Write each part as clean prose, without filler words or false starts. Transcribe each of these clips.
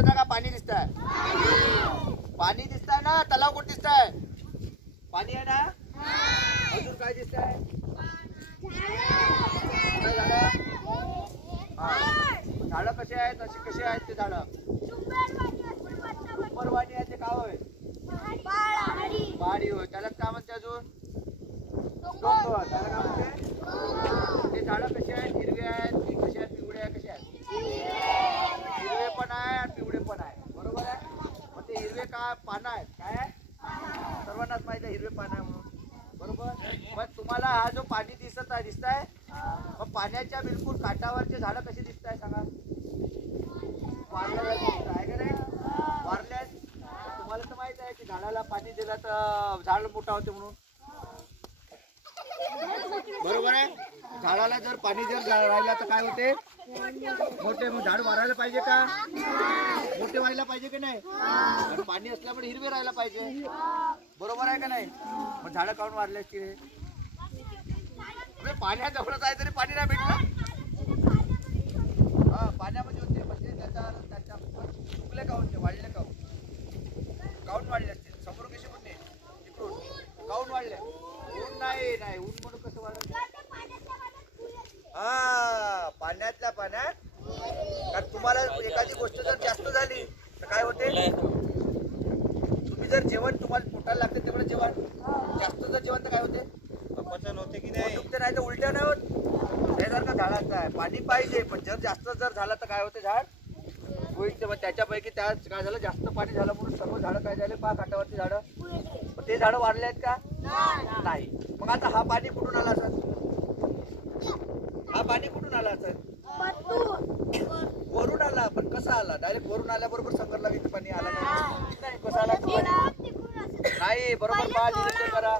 का पाणी दिसतंय? पाणी दिसतंय ना? तलाव कुठे दिसतंय? पाणी आहे ना? अजून काय दिसतंय? झाडं कसे आहेत? अशी कशी आहेत ते झाडं? डुंबरवाणी आहे ते काय होय? पहाडी होय. त्याला काय म्हणते अजून? डोंगर. त्याला काय म्हणते? ते झाडं कसे आहेत? हिरवे आहेत की कसे आहेत? पिवळे आहेत? कसे आहेत? हिरवे पण आहे आणि पिवळे पण आहे. बरोबर आहे. मग ते हिरवे काय पानं आहेत? काय आहे? सर्वांनाच माहिती आहे हिरवे पानं आहे म्हणून. बरोबर. मग तुम्हाला हा जो पाणी दिसतंय मग पाण्याच्या बिलकुल काठावरचे झाडं कशी दिसताय सांगा? वारल्या आहे का नाही? वारल्या. तुम्हाला तर माहित आहे की झाडाला पाणी दिलं तर झाड मोठा होते म्हणून. बरोबर आहे. झाडाला जर पाणी जर राहिलं तर काय होते? मोठे. मग झाड वारायला पाहिजे का? मोठे व्हायला पाहिजे की नाही? पण पाणी असल्यामुळे हिरवे राहायला पाहिजे. बरोबर आहे का नाही? मग झाडं काढून वारले की पाण्याजवळच आहे तरी पाणी नाही भेटलं. हा पाण्यामध्ये होते म्हणजे त्याच्या चुकले का होते? वाढले का? काऊन वाढले असतील? समोर कशी म्हणते इकडून काऊन वाढले? ऊन नाही ऊन म्हणून कसं वाढलं? हा पाण्यातल्या पाण्यात. कारण तुम्हाला एखादी गोष्ट जर जास्त झाली तर काय होते? तुम्ही जर जेवण तुम्हाला पोटाला लागते तेवढं जेवण जास्त जर जेवण तर काय होते? पचन होते की नाही? नाही तर उलट्या नाही होत. हे जर का झाडाचं आहे पाणी पाहिजे पण जर जास्त जर झालं तर काय होते? झाड होईल. मग त्याच्यापैकी त्या काय झालं? जास्त पाणी झालं म्हणून सर्व झाडं काय झाले? काठावरची झाडं. मग ते झाडं वाढले आहेत का? नाही. मग आता हा पाणी कुठून आला असेल? हा पाणी कुठून आला असेल? वरून आला. पण कसा आला? डायरेक्ट वरून आल्याबरोबर संगरला पाणी आला नाही. कसा आला? नाही. बरोबर पहा.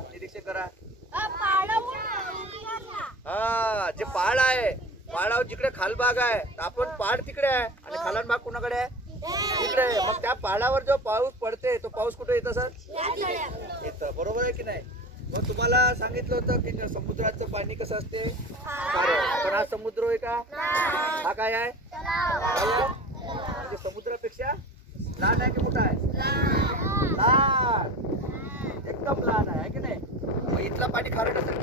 निरीक्षण करा. हा जे पहाड आहे पहाडावर जिकडे खालभाग आहे आपण पहाड तिकडे आहे आणि खालन भाग कुणाकडे आहे? तिकडे. मग त्या पहाडावर जो पाऊस पडते तो पाऊस कुठे येतो सर? येतं. बरोबर आहे की नाही? मग तुम्हाला सांगितलं होतं की समुद्राचं पाणी कसं असते? खारं. पण हा समुद्र आहे का? हा काय आहे? म्हणजे समुद्रापेक्षा लहान आहे की मोठा आहे? लहान. एकदम लहान आहे की नाही? मग इथलं पाणी खारट असतं